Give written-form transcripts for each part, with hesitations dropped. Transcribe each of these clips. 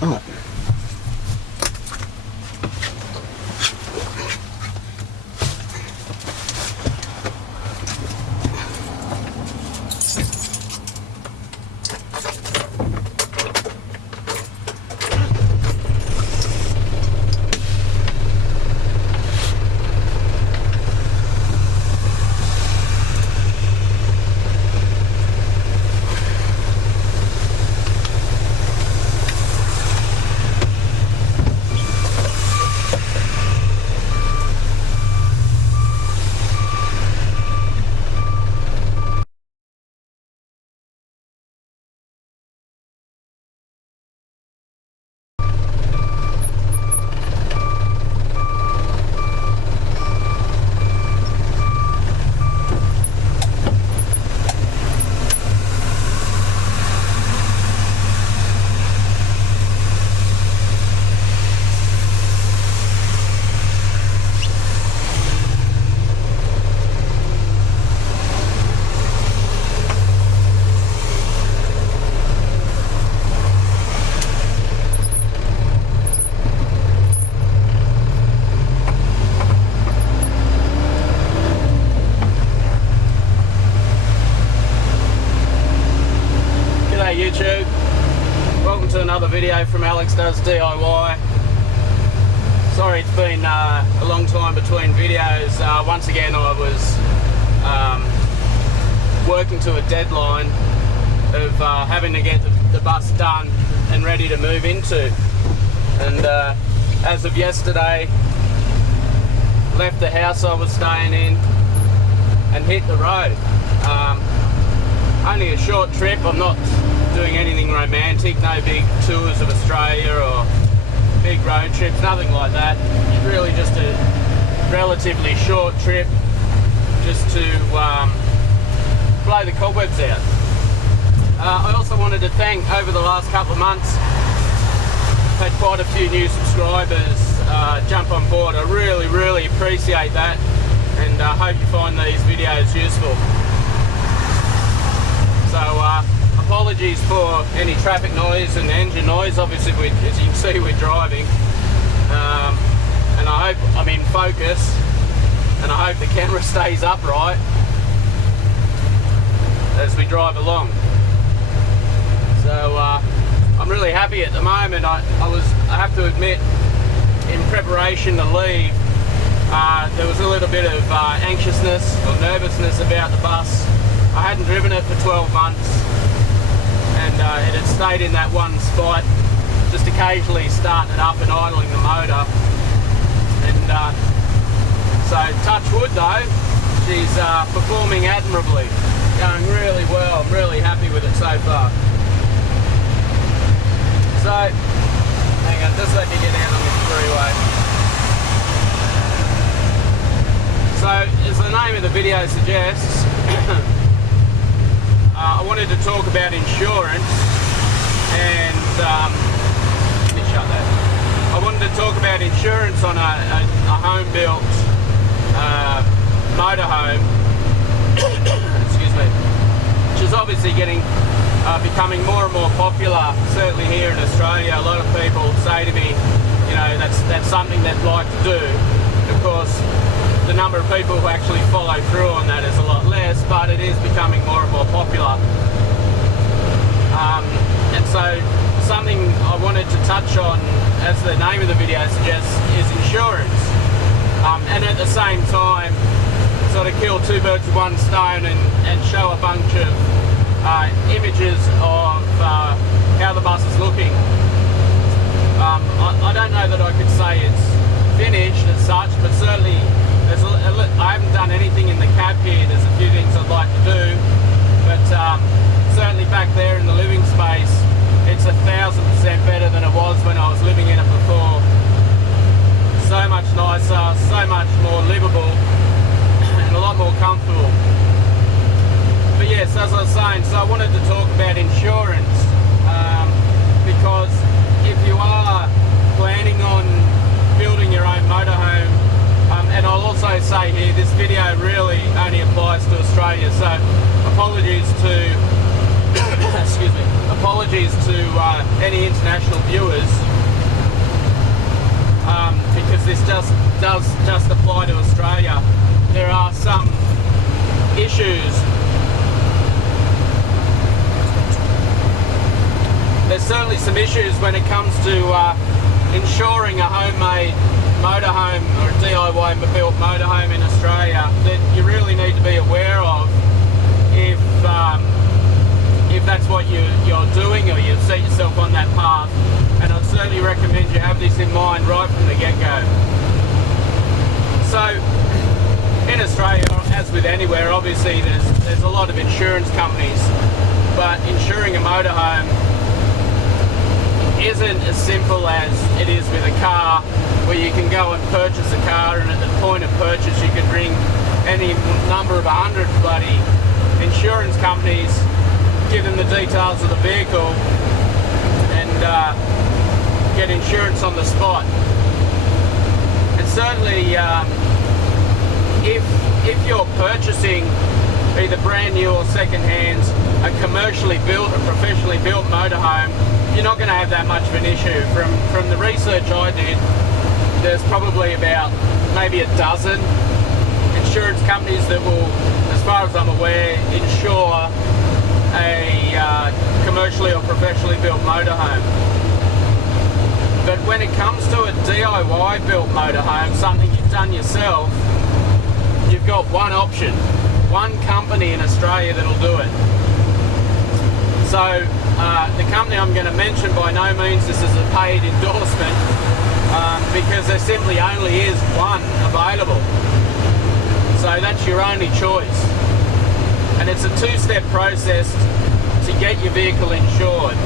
Right. YouTube, welcome to another video from Alex Does DIY. Sorry it's been a long time between videos. Once again I was working to a deadline of having to get the bus done and ready to move into, and as of yesterday left the house I was staying in and hit the road. Only a short trip. I'm not doing anything romantic, no big tours of Australia or big road trips, nothing like that. It's really just a relatively short trip just to blow the cobwebs out. I also wanted to thank, over the last couple of months, I've had quite a few new subscribers jump on board. I really appreciate that, and I hope you find these videos useful. So apologies for any traffic noise and engine noise. Obviously, as you can see, we're driving, and I hope I'm in focus, and I hope the camera stays upright as we drive along. So I'm really happy at the moment. I have to admit, in preparation to leave, there was a little bit of anxiousness or nervousness about the bus. I hadn't driven it for 12 months, and it had stayed in that one spot, just occasionally starting it up and idling the motor. And so touch wood though, she's performing admirably, going really well. I'm really happy with it so far. So, hang on, just let me get out on the freeway. So, as the name of the video suggests, I wanted to talk about insurance, and let me shut that. I wanted to talk about insurance on a home-built motorhome, excuse me, which is obviously becoming more and more popular. Certainly here in Australia, a lot of people say to me, you know, that's something they'd like to do. Of course, the number of people who actually follow through on that is a lot less, but it is becoming more and more popular. And so something I wanted to touch on, as the name of the video suggests, is insurance. And at the same time, sort of kill two birds with one stone and show a bunch of images of how the bus is looking. I don't know that I could say it's finished as such, but certainly I haven't done anything in the cab here. There's a few things I'd like to do, but certainly back there in the living space, it's 1,000% better than it was when I was living in it before. So much nicer, so much more livable, and a lot more comfortable. But yes, as I was saying, so I wanted to talk about insurance, because if you are planning on building your own motorhome, and I'll also say here, this video really only applies to Australia, so apologies to excuse me, apologies to any international viewers, because this does just apply to Australia. There are some issues. There's certainly some issues when it comes to insuring a homemade motorhome or a DIY built motorhome in Australia that you really need to be aware of if that's what you're doing or you've set yourself on that path. And I'd certainly recommend you have this in mind right from the get-go. So in Australia, as with anywhere, obviously there's a lot of insurance companies, but insuring a motorhome isn't as simple as it is with a car, where you can go and purchase a car, and at the point of purchase you can ring any number of 100 bloody insurance companies, give them the details of the vehicle, and get insurance on the spot. And certainly if you're purchasing either brand new or second hand a commercially built or professionally built motorhome, you're not going to have that much of an issue. From the research I did, there's probably about maybe a dozen insurance companies that will, as far as I'm aware, insure a commercially or professionally built motorhome. But when it comes to a DIY built motorhome, something you've done yourself, you've got one option, one company in Australia that'll do it. So the company I'm going to mention, by no means this is a paid endorsement, because there simply only is one available. So that's your only choice. And it's a two-step process to get your vehicle insured.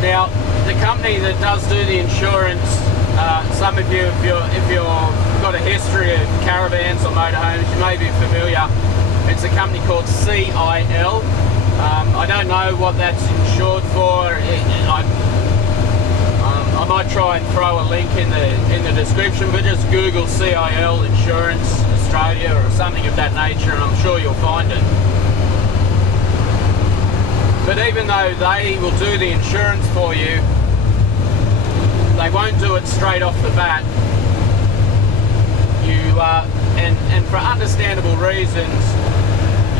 Now, the company that does do the insurance, some of you, if you've got a history of caravans or motorhomes, you may be familiar. It's a company called CIL. I don't know what that's insured for. I might try and throw a link in the description, but just Google CIL Insurance Australia or something of that nature, and I'm sure you'll find it. But even though they will do the insurance for you, they won't do it straight off the bat. And for understandable reasons,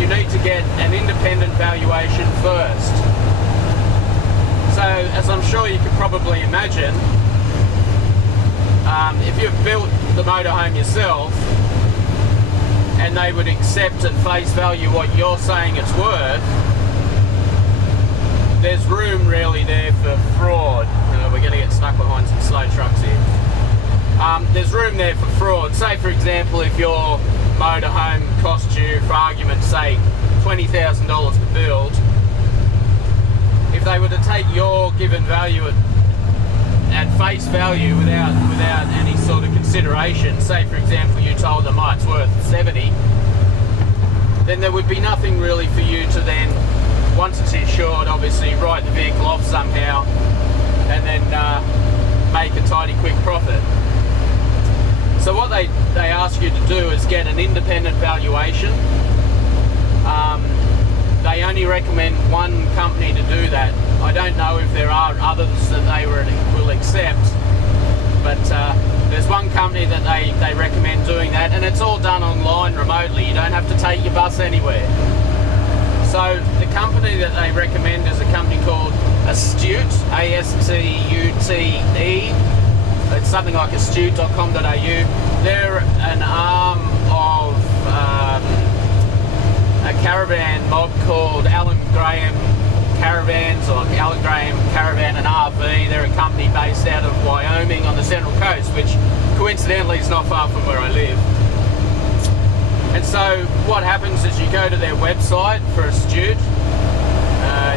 you need to get an independent valuation first. So, as I'm sure you could probably imagine, if you've built the motorhome yourself and they would accept at face value what you're saying it's worth, there's room really there for fraud. We're going to get stuck behind some slow trucks here. There's room there for fraud. Say, for example, if your motorhome cost you, for argument's sake, $20,000 to build, if they were to take your given value at face value without any sort of consideration, say for example you told them, oh, it's worth 70, then there would be nothing really for you to then, once it's insured, obviously write the vehicle off somehow and then make a tidy quick profit. So what they ask you to do is get an independent valuation. They only recommend one company to do that. I don't know if there are others that they will accept, but there's one company that they recommend doing that, and it's all done online remotely. You don't have to take your bus anywhere. So the company that they recommend is a company called Astute, A-S-T-U-T-E. It's something like astute.com.au. They're an arm of a caravan mob called Alan Graham Caravans, or Alan Graham Caravan and RV. They're a company based out of Wyoming on the Central Coast, which coincidentally is not far from where I live. And so what happens is you go to their website for Astute,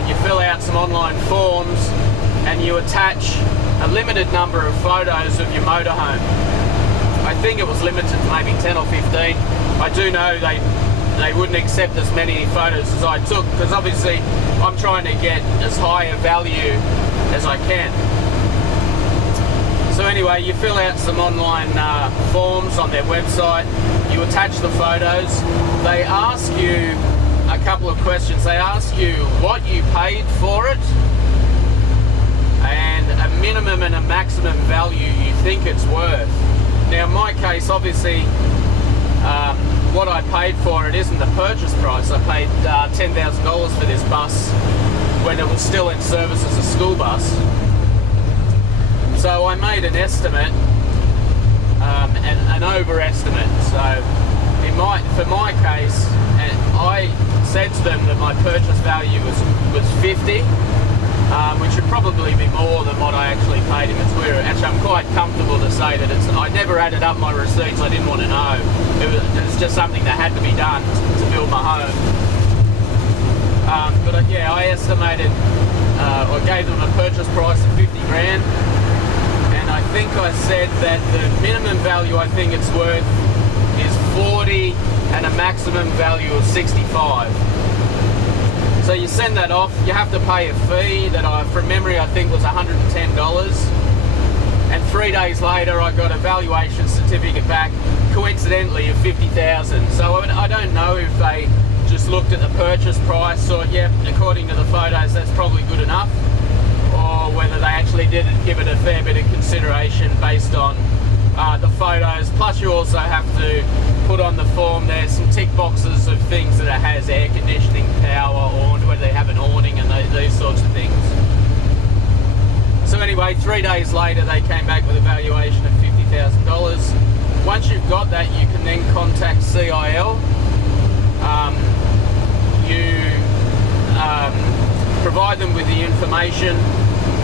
you fill out some online forms, and you attach a limited number of photos of your motorhome. I think it was limited to maybe 10 or 15. I do know they wouldn't accept as many photos as I took, because obviously I'm trying to get as high a value as I can. So anyway, you fill out some online forms on their website, you attach the photos, they ask you a a couple of questions. They ask you what you paid for it and a minimum and a maximum value you think it's worth. Now in my case, obviously, what I paid for it isn't the purchase price. I paid $10,000 for this bus when it was still in service as a school bus. So I made an estimate, an overestimate. So for my case, I said to them that my purchase value was 50, which would probably be more than what I actually paid him. Actually, I'm quite comfortable to say that I never added up my receipts. I didn't want to know. It was just something that had to be done to build my home. But yeah, I estimated, I gave them a purchase price of 50 grand, and I think I said that the minimum value I think it's worth is 40 and a maximum value of 65. So you send that off, you have to pay a fee that from memory I think was $110, and 3 days later I got a valuation certificate back, coincidentally, of $50,000. So I don't know if they just looked at the purchase price, thought, yeah, according to the photos that's probably good enough, or whether they actually did give it a fair bit of consideration based on the photos. Plus you also have to put on the form, there's some tick boxes of things that it has: air conditioning, power, or whether they have an awning and these sorts of things. So anyway, 3 days later they came back with a valuation of $50,000. Once you've got that, you can then contact CIL. You provide them with the information.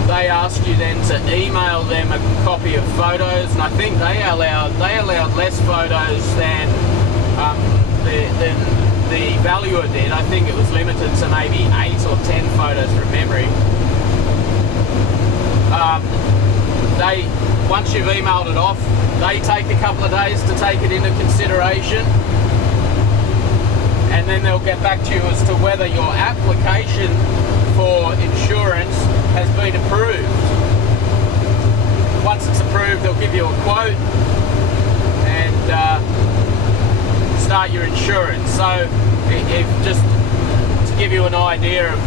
They ask you then to email them a copy of photos, and I think they allowed less photos than the valuer did. I think it was limited to maybe 8 or 10 photos from memory. Once you've emailed it off, they take a couple of days to take it into consideration, and then they'll get back to you as to whether your application for insurance has been approved. Once it's approved, they'll give you a quote and start your insurance. So if just to give you an idea of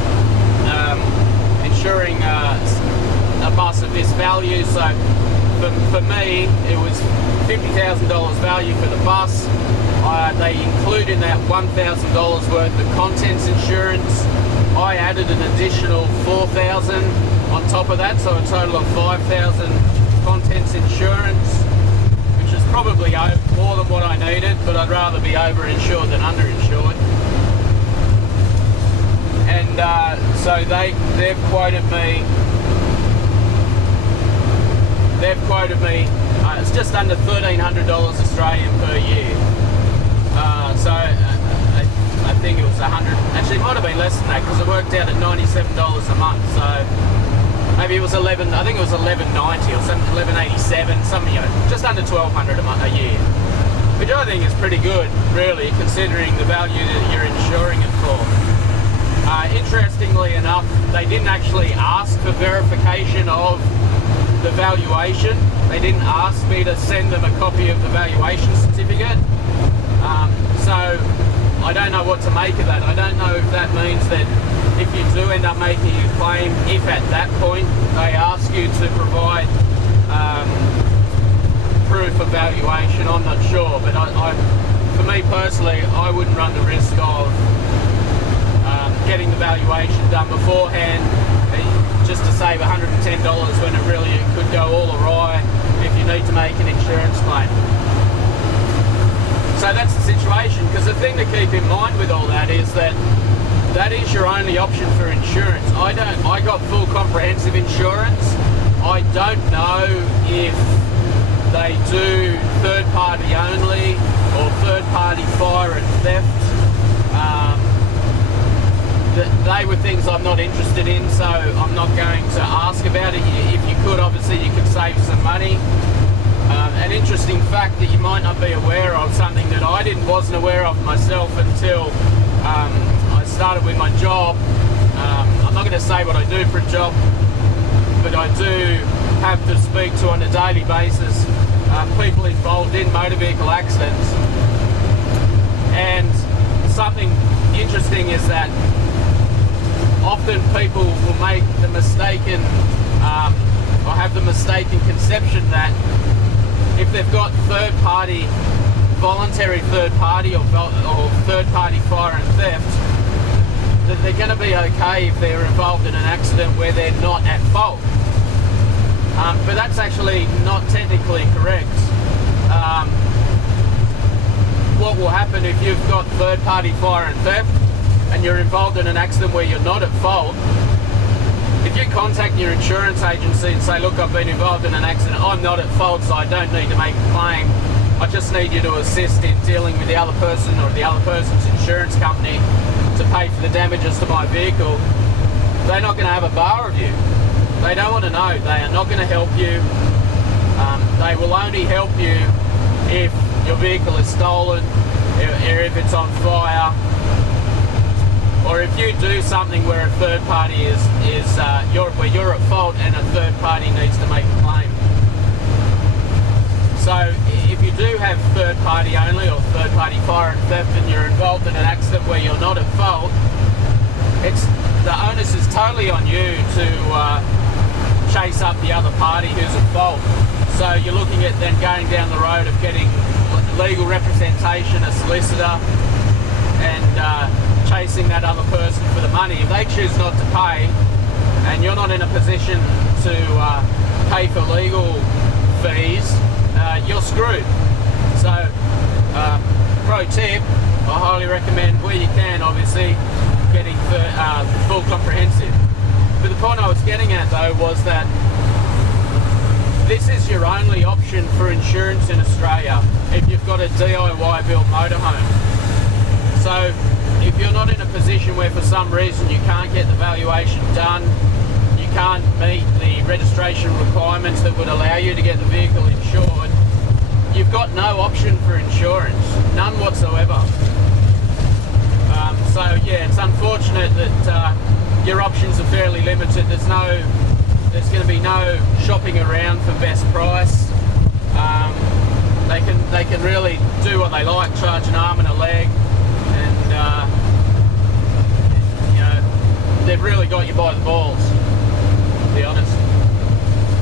insuring a bus of this value, so for me it was $50,000 value for the bus. They include in that $1,000 worth of contents insurance. I added an additional $4,000 on top of that, so a total of $5,000 contents insurance, which is probably more than what I needed, but I'd rather be overinsured than underinsured. And so they've quoted me. It's just under $1,300 Australian per year. So I think it was 100. Actually, it might have been less than that because it worked out at $97 a month. So maybe it was 11. I think it was 11.90 or something, 11.87, something, just under $1,200 a year, which I think is pretty good, really, considering the value that you're insuring it for. Interestingly enough, they didn't actually ask for verification of the valuation. They didn't ask me to send them a copy of the valuation certificate. So I don't know what to make of that. I don't know if that means that if you do end up making a claim, if at that point they ask you to provide proof of valuation, I'm not sure. But for me personally, I wouldn't run the risk of getting the valuation done beforehand just to save $110 when it could go all awry if you need to make an insurance claim. So that's the situation, because the thing to keep in mind with all that is that is your only option for insurance. I got full comprehensive insurance. I don't know if they do third party only or third party fire and theft. They were things I'm not interested in, so I'm not going to ask about it. If you could, obviously you could save some money. An interesting fact that you might not be aware of, something that I wasn't aware of myself until I started with my job. I'm not going to say what I do for a job, but I do have to speak to on a daily basis people involved in motor vehicle accidents. And something interesting is that often people will make the mistaken or have the mistaken conception that if they've got third-party, voluntary third-party or third-party fire and theft, that they're going to be okay if they're involved in an accident where they're not at fault. But that's actually not technically correct. What will happen if you've got third-party fire and theft and you're involved in an accident where you're not at fault? If you contact your insurance agency and say, look, I've been involved in an accident, I'm not at fault, so I don't need to make a claim, I just need you to assist in dealing with the other person or the other person's insurance company to pay for the damages to my vehicle, they're not going to have a bar of you. They don't want to know. They are not going to help you. They will only help you if your vehicle is stolen, or if it's on fire, or if you do something where a third party where you're at fault and a third party needs to make a claim. So if you do have third party only or third party fire and theft and you're involved in an accident where you're not at fault, the onus is totally on you to chase up the other party who's at fault. So you're looking at then going down the road of getting legal representation, a solicitor, and chasing that other person for the money. If they choose not to pay and you're not in a position to pay for legal fees, you're screwed. So pro tip, I highly recommend, where you can, obviously, getting full comprehensive. But the point I was getting at though was that this is your only option for insurance in Australia if you've got a DIY built motorhome. So if you're not in a position where for some reason you can't get the valuation done, you can't meet the registration requirements that would allow you to get the vehicle insured, you've got no option for insurance, none whatsoever. So yeah, it's unfortunate that your options are fairly limited. There's going to be no shopping around for best price. They can really do what they like, charge an arm and a leg, and they've really got you by the balls, to be honest.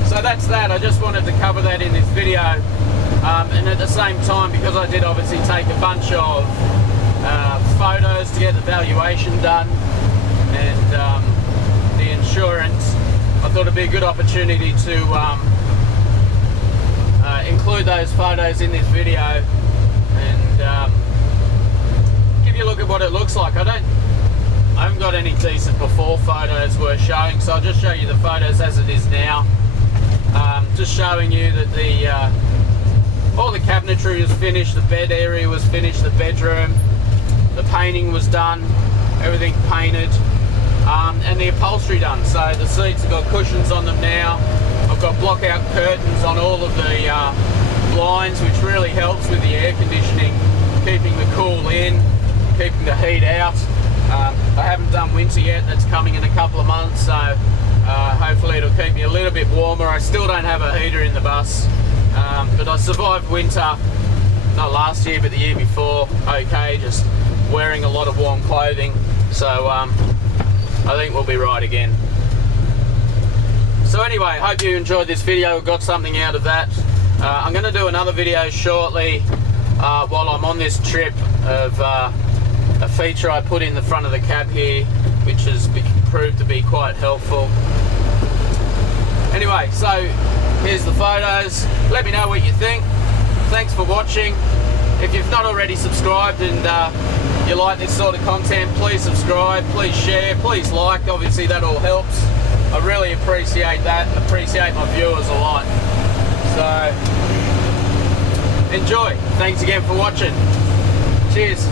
So that's that. I just wanted to cover that in this video, and at the same time, because I did obviously take a bunch of photos to get the valuation done and the insurance, I thought it'd be a good opportunity to include those photos in this video and give you a look at what it looks like. I haven't got any decent before photos worth showing, so I'll just show you the photos as it is now. Just showing you that all the cabinetry was finished, the bed area was finished, the bedroom, the painting was done, everything painted, and the upholstery done. So the seats have got cushions on them now. I've got block out curtains on all of the blinds, which really helps with the air conditioning, keeping the cool in, keeping the heat out. I haven't done winter yet, that's coming in a couple of months, so hopefully it'll keep me a little bit warmer. I still don't have a heater in the bus, but I survived winter, not last year but the year before, okay, just wearing a lot of warm clothing, so I think we'll be right again. So anyway, hope you enjoyed this video, got something out of that. I'm going to do another video shortly while I'm on this trip of a feature I put in the front of the cab here, which has proved to be quite helpful. Anyway, so here's the photos. Let me know what you think. Thanks for watching. If you've not already subscribed and you like this sort of content, please subscribe, please share, please like. Obviously that all helps. I really appreciate that, appreciate my viewers a lot. So enjoy. Thanks again for watching. Cheers.